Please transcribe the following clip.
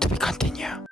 To be continued.